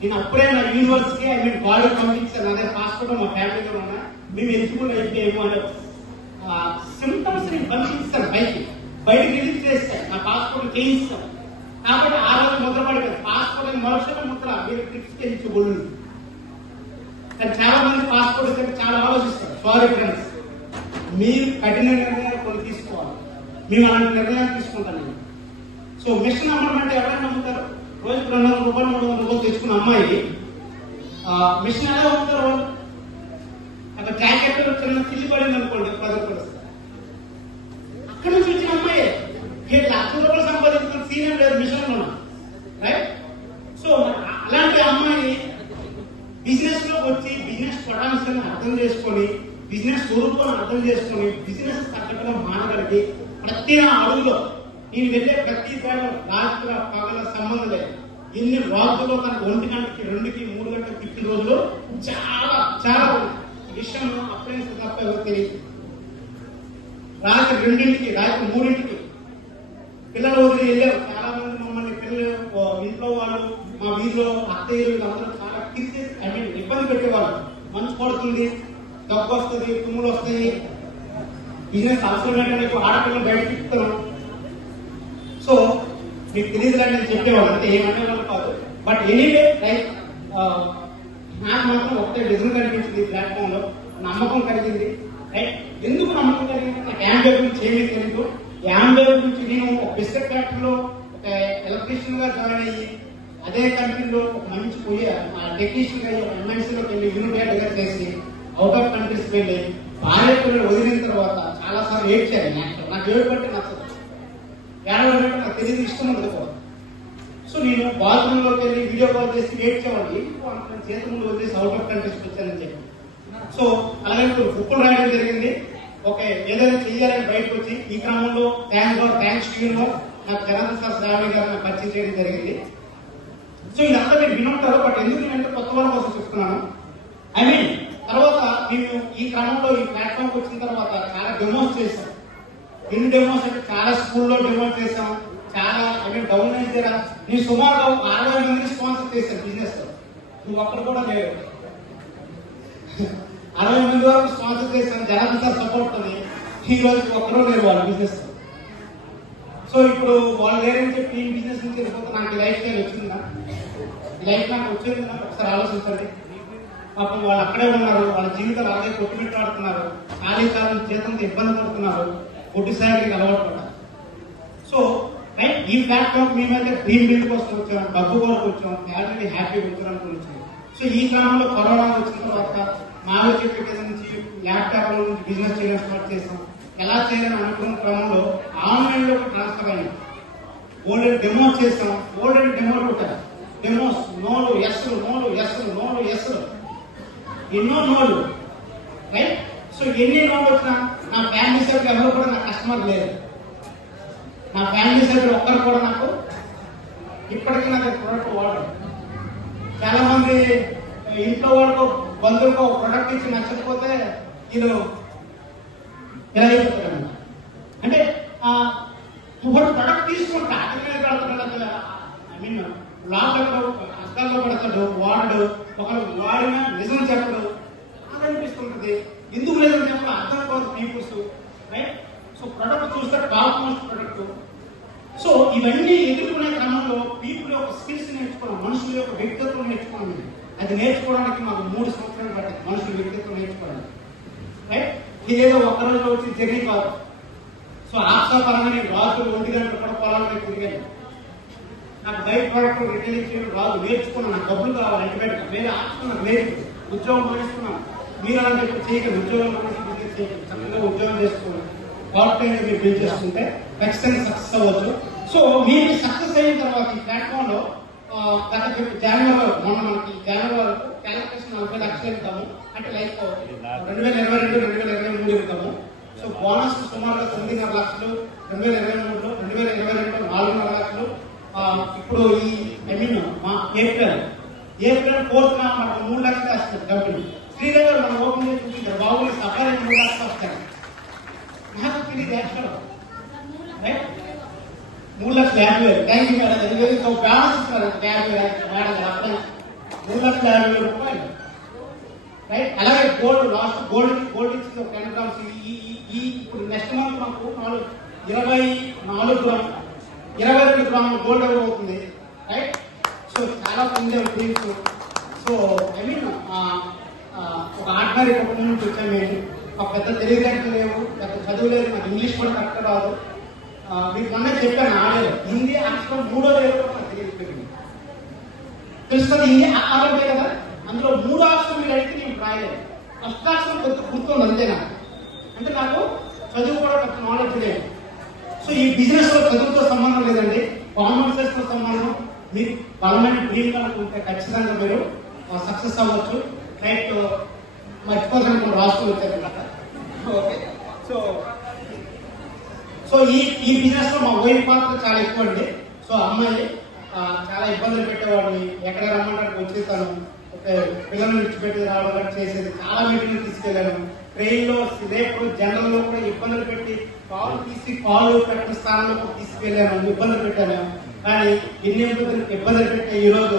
నేను అప్పుడే నా యూనివర్సిటీ కాలేజ్ పంపించాను, అదే పాస్పోర్ట్ మా ఫ్యామిలీలో ఉన్నా, మేము ఎలిజిబుల్ అయిపోయాము అనే సింటమ్స్ నేను పంపిస్తాను, బయటకి రిలీజ్ చేస్తాను, నా పాస్పోర్ట్ చేయిస్తాను. కాబట్టి ఆ రోజు ముద్ర పడిపోయింది పాస్పోర్ట్ మనుషుల ముద్ర, మీరు ట్రిప్స్ చేయించకూడదు. కానీ చాలా మంది పాస్పోర్ట్ కంటే చాలా ఆలోచిస్తారు. సారీ ఫ్రెండ్స్, మీరు కఠిన నిర్ణయాలు కొన్ని తీసుకోవాలి, మేము అలాంటి నిర్ణయాలు తీసుకుంటాను నేను. సో మిషన్ అమ్మడం అంటే ఎవరైనా నమ్ముతారు? రోజుకి 200 రూపాయలు 300 రూపాయలు తెచ్చుకున్న అమ్మాయి మిషన్ ఎలా అమ్ముతారు? వాళ్ళు అక్కడ జాకెట్ చిన్న చిల్లి పడింది అనుకోండి, 10 రూపాయలు అక్కడ నుంచి వచ్చిన అమ్మాయి 7,00,000 రూపాయలు సంపాదించుకున్న సీనియర్ లేదు మిషన్ లో, రైట్? సో అలాంటి అమ్మాయి బిజినెస్ లోకి వచ్చి బిజినెస్ పొటాన్షియల్ అర్థం చేసుకొని, బిజినెస్ స్వరూపాన్ని అర్థం చేసుకొని, బిజినెస్ తగ్గట్టుగా మాట్లాడి ప్రతి అడుగులో నేను వెళ్ళే ప్రతి దానిలో రాత్రి పగల సంబంధం లేదు. ఎన్ని రోజుల్లో తన 1 గంటకి 2కి 3 గంటకి తిప్పిన రోజులు చాలా చాలా విషయం అప్పుడే తప్ప ఎవరు తెలియదు. రాత్రి 2ంటికి, రాత్రి 3ంటికి పిల్లలు వదిలి వెళ్ళారు. చాలా మంది మమ్మల్ని పిల్లలు ఇంట్లో వాళ్ళు, మా వీధిలో అత్తయ్యలు అందరూ చాలా ఇబ్బంది పెట్టేవాళ్ళు. మంచు పడుతుంది, దగ్గు వస్తుంది, తుమ్ములు వస్తాయి, బిజినెస్ అవసరమైనా ఆడపిల్లలు బయటకు తిప్పుతారు. సో మీకు తెలియదులా నేను చెప్పేవాళ్ళు, అంటే ఏమనేవాళ్ళు కాదు. బట్ ఎనీవే లైక్ నాకు మాత్రం ఒకటే విజన్ కనిపించింది ఈ ప్లాట్ఫామ్ లో, నమ్మకం కలిగింది. రైట్? ఎందుకు నమ్మకం కలిగింది? నాకు యాంబే గురించి ఏమీ తెలియదు. యాంబే గురించి నేను ఒక బిస్కెట్ ఫ్యాక్టరీలో ఒక ఎలక్ట్రీషియన్ గా జాయిన్ అయ్యి అదే కంట్రీలో ఒక మంచి టెక్నీషియన్ గా ఎంఎన్సీలోకి వెళ్ళి యూనిట్ గా చేసి అవుట్ ఆఫ్ కంట్రీస్ వెళ్ళి భార్య పిల్లలు వదిలిన తర్వాత చాలా సార్లు ఏడ్చారు. నాకు ఏడుపంటే నచ్చదు, ఏడవడంటే నాకు తెలియదు, ఇష్టం ఉండదు. సో నేను బాత్రూమ్ లోకి వెళ్ళి వీడియో కాల్ చేసి ఏడ్చేవాడిని, చేతి ముందు వదిలేసి అవుట్ ఆఫ్ కంట్రీస్ వచ్చానని చెప్పి. సో అలాగే బుక్కులు రాయడం జరిగింది. ఓకే, ఏదైనా చెయ్యాలని బయటకు వచ్చి ఈ క్రమంలో థ్యాంక్స్ టు యూ నాకు జనార్దన్ సార్ శ్రావణి గారు నాకు పరిచయం చేయడం జరిగింది. సో ఇదంతా మీరు వినుంటారు, బట్ ఎందుకు నేనంటే కొత్త వాళ్ళ కోసం చెప్తున్నాను. ఐ మీన్ తర్వాత మేము ఈ క్రమంలో ఈ ప్లాట్ఫామ్కి వచ్చిన తర్వాత చాలా డెమోస్ చేశాం. ఎన్ని డెమోస్ అంటే చాలా స్కూల్లో డెమోస్ చేసాం, చాలా ఐ మీన్ డౌన్ దగ్గర నేను సుమారుగా 60 మందిని స్పాన్సర్ చేశాను బిజినెస్ లో. నువ్వు ఒక్కడు కూడా లేవు. 60 మంది వరకు స్పాన్సర్ చేశాను జనార్దన్ సార్ సపోర్ట్ అని. ఈ రోజు ఒక్కరూ లేరు వాళ్ళ బిజినెస్ లో. సో ఇప్పుడు వాళ్ళు లేరని చెప్పి ఈ బిజినెస్ నుంచి వెళ్ళిపోతే నాకు లైఫ్ స్టైల్ వచ్చిందా? ఈ లైఫ్ నాకు వచ్చింది ఒకసారి ఆలోచించండి. పాపం వాళ్ళు అక్కడే ఉన్నారు, వాళ్ళ జీవితాలు అలాగే కొట్టుమిట్టాడుతున్నారు, ఖాళీ కాలం జీతంతో ఇబ్బంది పడుతున్నారు, కొట్టి సాగికి అలవాటు పడ్డారు. సో రైట్, ఈ ప్లాట్ఫామ్ మేమైతే డ్రీమ్ బిల్డ్ కోసం వచ్చాం, డబ్బు కొరకు వచ్చాం, ఫ్యామిలీ హ్యాపీగా వచ్చారనుకుని వచ్చాం. సో ఈ క్రమంలో కరోనా వచ్చిన తర్వాత మాలో చెప్పే కింద నుంచి ల్యాప్టాప్ లో నుంచి బిజినెస్ చేయడం స్టార్ట్ చేసాం. ఎలా చేయాలని అనుకున్న క్రమంలో ఆన్లైన్ లో ట్రాన్స్ఫర్ అయ్యాం. ఓల్డెన్ డెమోస్ చేసాం. ఓల్డెన్ డెమోలు ఉంటాయి, డెమోస్ నోలు ఎస్లు నోలు ఎస్లు నోలు ఎస్లు ఎన్నో నోలు. రైట్, సో ఎన్ని నోలు వచ్చినా నా ఫ్యామిలీ సభ్యులు ఎవరు కూడా నా కస్టమర్ లేరు. నా ఫ్యామిలీ సభ్యులు ఒక్కరు కూడా నాకు ఇప్పటికీ నాకు ప్రొడక్ట్ వాడరు. చాలా మంది ఇంట్లో వాళ్ళకు బంధువులకు ప్రొడక్ట్ ఇచ్చి నచ్చకపోతే వీళ్ళు ఇలా అయిపోతారు. అంటే ఒకటి ప్రొడక్ట్ తీసుకుంటా అక్కడ పెడతాడు, ఐ మీన్ లాభ అర్థాల్లో పడతాడు, వాడు ఒకరు వాడిన నిజం చెప్పడు, అది అనిపిస్తుంటది. ఎందుకు లేదని చెప్పడం అర్థం కాదు పీపుల్స్. రైట్, సో ప్రొడక్ట్ చూస్తే టాప్ మోస్ట్ ప్రొడక్ట్. సో ఇవన్నీ ఎదుర్కొనే క్రమంలో పీపుల్ యొక్క స్కిల్స్ నేర్చుకోవడం, మనుషుల యొక్క వ్యక్తిత్వం నేర్చుకోవడం. అది నేర్చుకోవడానికి మాకు 3 సంవత్సరాలు పట్టింది మనుషుల వ్యక్తిత్వం నేర్చుకోవడానికి. రైట్, ఇదేదో ఒక్కరోజు వచ్చి జర్నీ కాదు. సో ఆప్సాపరంగా నేను రాత్రులు 1 గంటలు కూడా పొలాల్లో తిరిగాను. నాకు బయట ప్రోడక్ట్ రిటైలింగ్ చేయడం రాదు, నేర్చుకున్నాను. నాకు డబ్బులు కావాలి, అంటే వేరే ఆప్షన్ నాకు లేదు. ఉద్యోగం మానేసుకున్నాను. మీరు అలా చెప్పి చేయగలరు, ఉద్యోగం బిజినెస్ చేయగలరు, చక్కగా ఉద్యోగం చేసుకోవాలి. పార్ట్ టైం మీరు బిల్డ్ చేసుకుంటే ఖచ్చితంగా సక్సెస్ అవ్వచ్చు. సో మీరు సక్సెస్ అయిన తర్వాత ఈ ప్లాట్ఫామ్ లో గత జనవరి వరకు, మొన్న మనకి జనవరి వరకు క్యాలిక్యులేషన్ 40 లక్షలు ఇస్తాము, అంటే లైక్ 2022, 2023 ఇస్తాము. సో బోనస్ సుమారుగా 9.5 లక్షలు 2023లో, 2022లో 4.5 లక్షలు. ఇప్పుడు ఈ ఐ మీన్ మా ఏప్రిల్ 4th మనకు 3 లక్షలు వస్తుంది డబ్బులు. శ్రీనగర్ మనం ఓపెన్ చేసి చూపించారు, బాబు సఫారీ 3 లక్షలు వస్తాయి. నాకు తెలియదు actual. Right, 3,50,000. Thank you madam. ఇంకా బ్యాలెన్స్ ఇస్తారు 50,000 మేడం అప్పుడే 3,50,000 రూపాయలు. రైట్, అలాగే గోల్డ్ లాస్ట్ గోల్డ్ ఇచ్చింది ఒక 10 గ్రామ్స్. ఈ ఇప్పుడు నెక్స్ట్ మంత్ మాకు 24 గ్రాములు 22 గ్రాములు గోల్డ్ అవుతుంది. రైట్, సో చాలా పొందాం డ్రీమ్స్. సో ఐ మీన్ ఒక ఆర్డినరీ కుటుంబం నుంచి వచ్చాము. మేము ఒక పెద్ద తెలివితేటలు లేవు, పెద్ద చదువు లేదు, నాకు ఇంగ్లీష్ కూడా కరెక్ట్ రాదు. మీకు మొన్న చెప్పాను ఆడలేదు, హిందీ అక్షరం 3వ లేదు నాకు తెలియదు. తెలుస్తుంది హిందీ అలాంటే కదా, అందులో 3వ అక్షరం మీరు అడిగితే నేను రాయలేదు. ఫస్ట్ అక్షరం గుర్తుంది అంతే నాకు. అంటే నాకు చదువు కూడా పెద్ద నాలెడ్జ్ లేదు. సో ఈ బిజినెస్ లో చదువుతో సంబంధం లేదండి, కామన్ సెన్స్ తో సంబంధం. మీకు బలమైన డ్రీమ్ కనుక ఉంటే ఖచ్చితంగా మీరు సక్సెస్ అవ్వచ్చు. రైట్, మర్చిపోతాను రాష్ట్రం వచ్చారన్నమాట. ఓకే, సో ఈ బిజినెస్ లో మా వైఫ్ పాత్ర చాలా ఎక్కువ అండి. సో అమ్మాయి చాలా ఇబ్బందులు పెట్టేవాడిని, ఎక్కడ రమ్మంటే వచ్చేసాను, పిల్లల్ని విడిచిపెట్టి రావడం చేసేది. చాలా మీటింగ్ తీసుకెళ్లాను. ట్రైన్ లో రేపు జనరల్ లో కూడా ఇబ్బందులు పెట్టి కాలు పెట్టిన స్థానంలో తీసుకెళ్లాను, ఇబ్బందులు పెట్టాను. కానీ ఎన్ని ఇబ్బందులు పెట్టే ఈ రోజు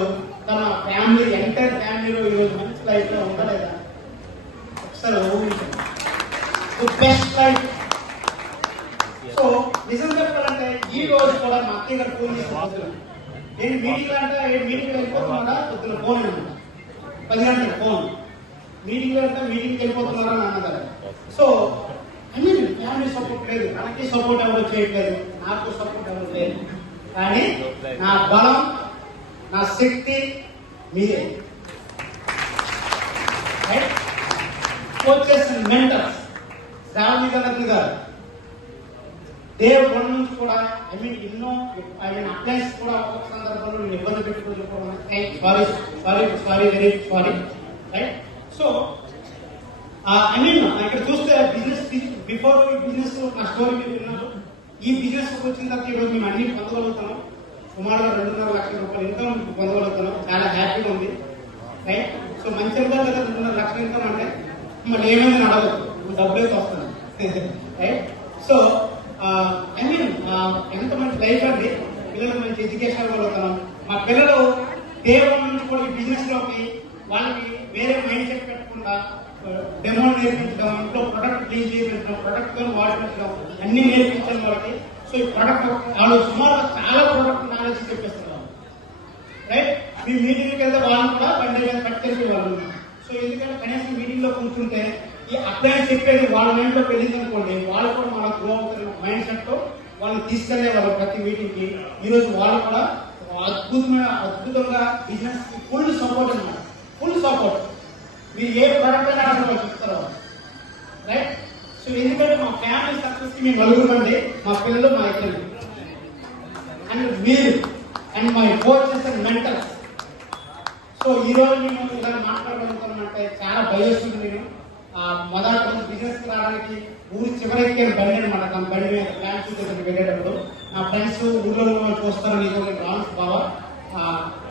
తన ఫ్యామిలీ ఎంటైర్ ఫ్యామిలీలో ఈ రోజు మంచి లైఫ్ లో ఉండలేదా? ఒకసారి ఊహించండి, బెస్ట్ లైఫ్. సో నిజం చెప్పాలంటే ఈ రోజు కూడా మా అత్తయ్య గారు ఫోన్ చేసిన ఏంటి మీటింగ్ అంటే మీటింగ్ వెళ్ళిపోతున్నారా, పొద్దున ఫోన్ అనమాట, 10 గంటలకు ఫోన్. మీటింగ్ అంటే మీటింగ్కి వెళ్ళిపోతున్నారా అని అన్నదారు. సో అన్ని ఫ్యామిలీ సపోర్ట్ లేదు, తనకి సపోర్ట్ ఎవరు చేయట్లేదు, నాకు సపోర్ట్ ఎవరు లేదు. కానీ నా బలం, నా శక్తి మీరే. కోచెస్ అండ్ మెంటర్స్ శ్రావణి గారు డే 1 నుంచి కూడా ఎన్నో అప్లైన్స్ కూడా ఒక్కొక్క సందర్భంలో నేను ఇబ్బంది పెట్టుకోవాలి. Sorry very sorry. Right. So ఇక్కడ చూస్తే బిజినెస్ బిఫోర్ ఈ బిజినెస్ నా స్టోరీ మీరు విన్నారు. ఈ బిజినెస్ వచ్చిన తర్వాత ఈరోజు మేము అన్ని పొందగలుగుతాము. సుమారుగా 2.5 లక్షల రూపాయలు ఇన్కమ్ పొందగలుగుతాను. చాలా హ్యాపీగా ఉంది. రైట్. సో మంచి కదా 2.5 లక్షల ఇన్కమ్ అంటే మళ్ళీ ఏమైంది అడగదు, డబ్బులైతే వస్తుంది. రైట్. సో ఎంత మంచి లైఫ్ అండి. పిల్లలకు మంచి ఎడ్యుకేషన్ ఇవ్వగలుగుతాం. మా పిల్లలు డే 1 నుంచి కూడా ఈ బిజినెస్ లోకి వాళ్ళకి వేరే మైండ్ సెట్ పెట్టకుండా డెమో నేర్పించడం, ఇంట్లో ప్రొడక్ట్ క్లీన్ చేయించడం, ప్రొడక్ట్ వాడించడం అన్ని నేర్పించడం వాళ్ళకి. సో ఈ ప్రొడక్ట్ వాళ్ళు సుమారు చాలా ప్రొడక్ట్ నాలెడ్జ్ చెప్పేస్తున్నారు. రైట్. మీ మీటింగ్కి వెళ్తే వాళ్ళని కూడా బండి మీద పట్టుకెళ్ళి వాళ్ళు. సో ఎందుకంటే కనీసం మీటింగ్ లో కూర్చుంటే ఈ అప్లైన్స్ చెప్పేది వాళ్ళ మైండ్ లోకి వెళ్ళింది అనుకోండి, వాళ్ళు కూడా మన గ్రో అవుతారు మైండ్ సెట్ తో వాళ్ళని తీసుకెళ్లే వాళ్ళు ప్రతి మీటింగ్ కి. ఈ రోజు వాళ్ళు కూడా అద్భుతంగా బిజినెస్ ఫుల్ సపోర్ట్ అన్నమాట. Full support. మీరు ఏ ప్రొడక్ట్ అయినా వాళ్ళు చెప్తారు. రైట్. సో ఎందుకంటే మా ఫ్యామిలీ సక్సెస్ కి మేము నలుగురు, మా పిల్లలు, మా ఇద్దరు అండ్ మీరు and my coaches and mentors. So ఈ రోజు మేము ఇలా మాట్లాడగలుగుతామంటే చాలా భయస్తుంది. నేను మొదటి రోజు బిజినెస్ రావడానికి ఊరి చివరికి బండి అనమాట. తన బండి మీద ప్లాన్ చూసేటప్పుడు వెళ్ళేటప్పుడు నా ఫ్రెండ్స్ ఊళ్ళో చూస్తారు, నీకు రాను బాబా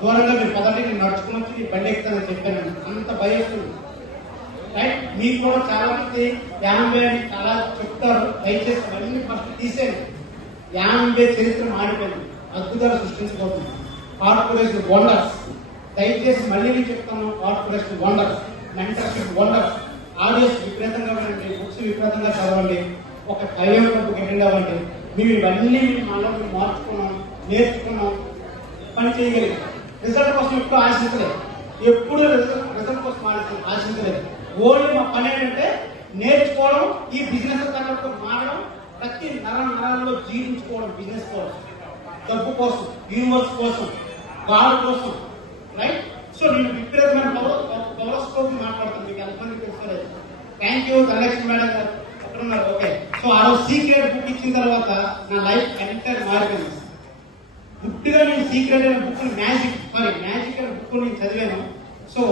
దూరంగా మీరు పదండి, నేను నడుచుకుని వచ్చి నీ బండి ఎక్కుతానని చెప్పాను. అంత భయస్తుంది. రైట్. మీకు కూడా చాలా మంది 50 అని చాలా చెప్తారు. దయచేసి అన్ని ఫస్ట్ తీసేయండి. 50 చరిత్ర మాడిపోయింది. అద్భుతాలు సృష్టించబోతుంది. Corporation wonders. దయచేసి మళ్ళీ నేను చెప్తాను, corporation wonders, mentorship wonders. Audios విపరీతంగా వినండి, బుక్స్ విపరీతంగా చదవండి, ఒక టైం అటెండ్ అవ్వండి. మేము ఇవన్నీ మళ్ళీ మార్చుకున్నాం, నేర్చుకున్నాం, పని చేయగలిగాం. రిజల్ట్ కోసం ఎప్పుడు ఆశించలేదు. ఎప్పుడు రిజల్ట్ కోసం ఆశించలేదు. ఓన్లీ మా పని ఏంటంటే నేర్చుకోవడం, ఈ బిజినెస్ తగ్గట్టు మారడం, ప్రతి నరాల్లో జీవించుకోవడం. బిజినెస్ కోసం, డబ్బు కోసం, యూనివర్స్ కోసం, గాడ్ కోసం. రైట్. సో నేను విపరీతమైన పవర్ స్కోప్ మాట్లాడుతాను. మీకు ఎంతమంది తెలుసుకోలేదు. థ్యాంక్ యూ ధనలక్ష్మి మేడం గారు ఎక్కడున్నారు. ఓకే. సో ఆ రోజు సీక్రెట్ బుక్ ఇచ్చిన తర్వాత నా లైఫ్ ఎంటైర్ మారిపోయింది. గుడ్డిగా నేను సీక్రెట్ అనే బుక్ మ్యాజిక్ అనే బుక్ నేను చదివాను. సో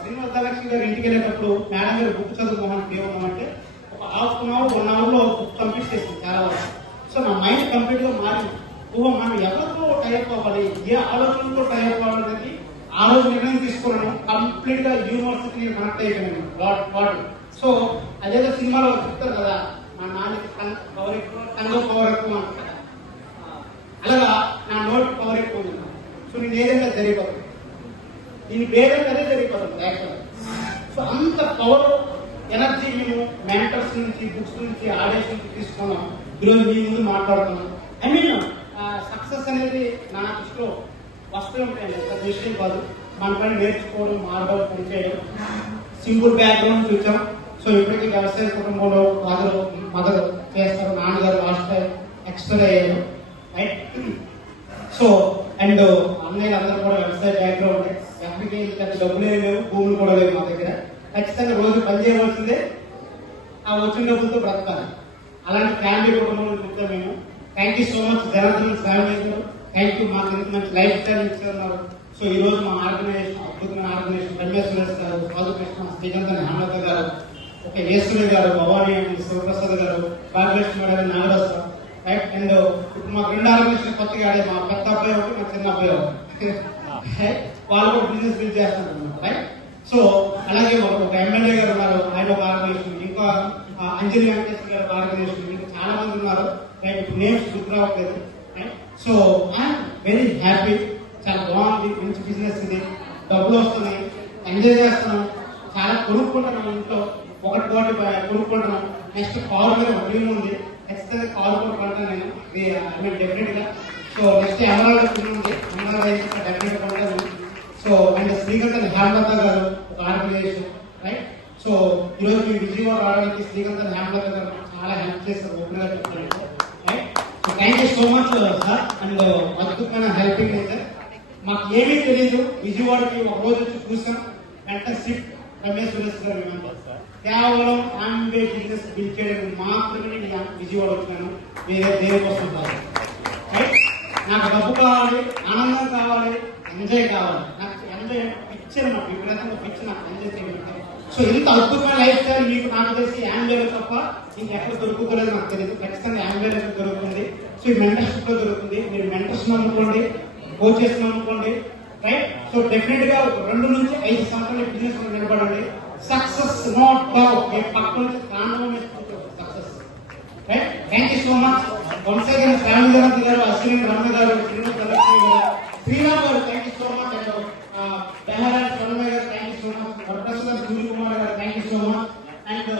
శ్రీనివాస ధనలక్ష్మి గారు ఇంటికి వెళ్ళేటప్పుడు మేడం గారు బుక్ చదువుకోమని ఏమన్నామంటే ఒక హాఫ్ అన్ అవర్ 1 అవర్ లో బుక్ కంప్లీట్ చేసింది చాలా వరకు. సో నా మైండ్ కంప్లీట్ గా మారింది. మనం ఎవరితో టైప్ అవ్వాలి, ఏ ఆలోచనతో టైప్ అవ్వాలనేది ఆ రోజు నిర్ణయం తీసుకున్నాను. కంప్లీట్ గా యూనివర్సిటీ కనెక్ట్ అయిపోయాను వాడు. సో అదేదో సినిమాలో చెప్తారు కదా, మా నాన్నకి పవర్ ఎక్కువ, టంగ పవర్ ఎక్కువ అంటారు. అలాగా నా నోటి పవర్ ఎక్కువ ఉంది. సో నేను ఏదైనా జరిగిపోతుంది, దీని పేరైతే అదే జరిగిపోతుంది యాక్చువల్. సో అంత పవర్ ఎనర్జీ మేము మెంటర్స్ నుంచి, బుక్స్ నుంచి, ఆడియోస్ నుంచి తీసుకున్నాం. ఈరోజు మీ ముందు మాట్లాడుతున్నాం. సక్సెస్ అనేది నా దృష్టిలో వస్తూ ఉంటాయండి. పెద్ద విషయం కాదు. మన పని నేర్చుకోవడం, మారడం, పనిచేయడం. సింపుల్ బ్యాక్గ్రౌండ్ చూసాం. సో ఇప్పటికీ వ్యవసాయ కుటుంబంలో మదర్ చేస్తారు. నాన్నగారు లాస్ట్ టైం ఎక్స్పైర్ అయ్యారు. రైట్. సో అండ్ అన్నయ్య అందరూ కూడా వ్యవసాయ బ్యాక్గ్రౌండ్. ఎక్కడికి పెద్ద డబ్బులే లేవు, భూములు కూడా లేవు మా దగ్గర. ఖచ్చితంగా రోజు పని చేయవలసిందే, ఆ వచ్చిన డబ్బులతో బ్రతకాలి. అలాంటి ఫ్యామిలీ కుటుంబంలో చూస్తాం మేము. Thank you so much Janardhan family garu. Thank you. మాకు ఇంత మంచి లైఫ్ స్టైల్ ఇచ్చున్నారు. సో ఈ రోజు మా ఆర్గనైజేషన్, అద్భుతమైన ఆర్గనైజేషన్, రమేష్ సురేష్ గారు, సాధుకృష్ణ, శ్రీకాంత్ హేమలత గారు, ఒక ఈశ్వరి గారు, భవానీ అండ్ శివప్రసాద్ గారు, భాగ్యలక్ష్మి గారు, నాగరాజు. రైట్. అండ్ ఇప్పుడు మాకు 2 ఆర్గనైజేషన్ కొత్తగా ఆడే, మా పెద్ద అబ్బాయి ఒకటి, మా చిన్న అబ్బాయి ఒకటి. వాళ్ళు కూడా బిజినెస్ బిల్డ్ చేస్తున్నారు అన్నమాట. రైట్. సో అలాగే ఒక ఎమ్మెల్యే గారు ఉన్నారు, ఆయన ఒక ఆర్గనైజేషన్, ఇంకా అంజలి వెంకటేశ్వర గారు ఆర్గనైజేషన్, ఇంకా చాలా మంది ఉన్నారు. రైట్. ఇప్పుడు నేమ్స్ గుర్తు రావట్లేదు. So I'm very happy. చాలా బాగుంది, మంచి బిజినెస్ ఇది. డబ్బులు వస్తున్నాయి, ఎంజాయ్ చేస్తున్నాం, చాలా కొనుక్కుంటున్నాం. ఇంట్లో ఒకటి కొనుక్కుంటున్నాం. నెక్స్ట్ కారు మీద ఒక డ్రీమ్ ఉంది. ఖచ్చితంగా కారు కూడా కొంటాను నేను డెఫినెట్ గా. సో నెక్స్ట్ ఎమరాల్డ్ ఉంది, ఎమరాల్డ్ డెఫినెట్ గా కొంటాను. సో అండ్ శ్రీకాంత్ హేమలత గారు ఒక ఆర్గనైజేషన్. రైట్. సో ఈరోజు మీ విజయవాడ రావడానికి శ్రీకాంత్ హేమలత గారు చాలా హెల్ప్ చేస్తారు. ఓపెన్ గా చెప్తాను. Thank you so much sir. And అద్భుతమైన హెల్పింగ్ అయితే మాకు ఏమీ తెలియదు, విజయవాడకి ఒక రోజు వచ్చి చూసాం, మెంటర్షిప్ రమేష్ సురేష్ గారు మేమంతా కేవలం ఆంబే బిజినెస్ బిల్డ్ చేయడానికి మాత్రమే నేను విజయవాడ వచ్చాను, వేరే దేనికోసం కాదు. రైట్? నాకు డబ్బు కావాలి, ఆనందం కావాలి, ఎంజాయ్ కావాలి. నాకు ఎంజాయ్ పిక్చర్, నాకు విపరీతంగా పిక్చర్, నాకు ఎంజాయ్ చేయడం. సో ఇంత అద్భుతమైన లైఫ్ స్టైల్ మీకు నాకు తెలిసి యాంబేలో తప్ప ఇంకెక్కడ దొరుకుతుందో నాకు తెలియదు. ఖచ్చితంగా యాంబేలో దొరుకుతుంది. సో ఈ మెంటర్షిప్ లో దొరుకుతుంది. మీరు మెంటర్స్ అనుకోండి, కోచెస్ అనుకోండి, రైట్? సో డెఫినెట్ గా 2 నుంచి 5 సంవత్సరాల బిజినెస్ లో నిలబడండి. సక్సెస్ నాట్ డౌట్, మీ పక్క నుంచి ప్రాణం success. Right? Thank you so much. Once again family garu, Ashwini Ramana garu, Sriram garu, thank you so much. And Behara Somayya garu, thank you so much. Varaprasad Surya Kumar garu, thank you so much. And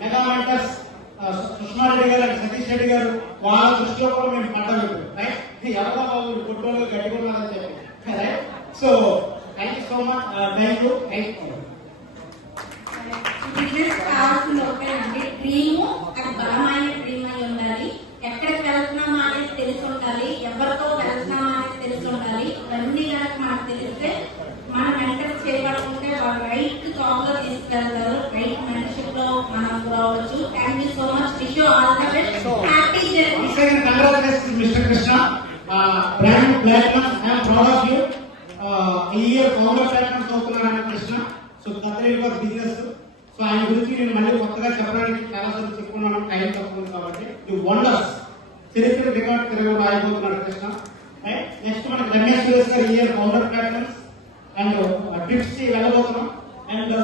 mega mentors Sushma Reddy garu and Satish Reddy గారు, వాళ్ళ దృష్టిలో కూడా మేము పడ్డాము. రైట్? ఎవరో వాళ్ళు గుడ్డోళ్ళు గట్టికున్నారని చెప్పి. Right? So thank you so much. Thank you. Business కావాల్సింది ఒకటేనండి, డ్రీమ్. అది బలమైన డ్రీమ్ అయి ఉండాలి. ఎక్కడికి వెళ్తున్నామా అనేది తెలిసి ఉండాలి, ఎవరితో వెళ్తున్నామా అనేది తెలిసి ఉండాలి. ఇవన్నీ కనుక మనకు తెలిస్తే మన మెంటర్ చేయబడుకుంటే వాళ్ళు రైట్ జాబ్ లో తీసుకెళ్తారు. రైట్ మెంటర్షిప్ లో మనం రావచ్చు. Thank you so much. Wish you all the best. Happy journey. Once again, congratulations, Mr. Krishna. Brand Platinum, I am proud of you. ఈ ఇయర్ పౌడర్ ప్లాట్ఫామ్స్ అవుతున్నారని Krishna. So కథలు business. So ఆయన గురించి నేను మళ్ళీ కొత్తగా చెప్పడానికి చాలా సార్లు చెప్పుకున్నాను, టైం తక్కువ కాబట్టి. ఈ వండర్స్ చరిత్ర రికార్డ్ తిరగడం అయిపోతున్నాడు కృష్ణ. రైట్? నెక్స్ట్ మనకి రమేష్ సురేష్ గారు ఈ year powder platforms and tips కి వెళ్ళబోతున్నాం. And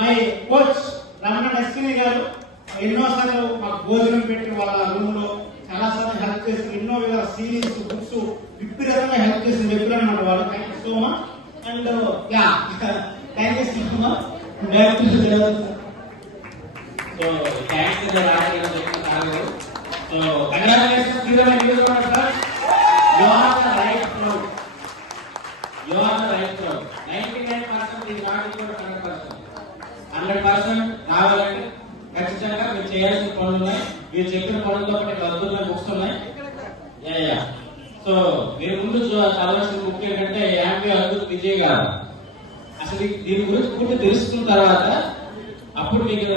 my coach Ramana Ashwini garu ఎన్నోసార్లు మాకు భోజనం పెట్టి వాళ్ళ రూమ్ లో చాలా సార్లు హెల్ప్ చేసి, ఎన్నో విధాల సిరీస్ బుక్స్ విపరీతంగా హెల్ప్ చేసిన వ్యక్తులు అనమాట వాళ్ళు. Thank you so much. And yeah thank you so much. So thanks to the రాజకీయ చెప్పిన. So congratulations to the news sir. You are the right crowd. You are the right crowd. 99% ఇది not equal to 100%. 100% రావాలంటే ఖచ్చితంగా మీరు చేయాల్సిన పనులు ఉన్నాయి. మీరు చెప్పిన పనులతో పాటు అద్భుతమైన బుక్స్ ఉన్నాయి. సో మీరు ముందు చదవాల్సిన బుక్ ఏంటంటే యాంబే అద్భుత విజయ్ గారు. అసలు దీని గురించి పూర్తి తెలుసుకున్న తర్వాత అప్పుడు మీకు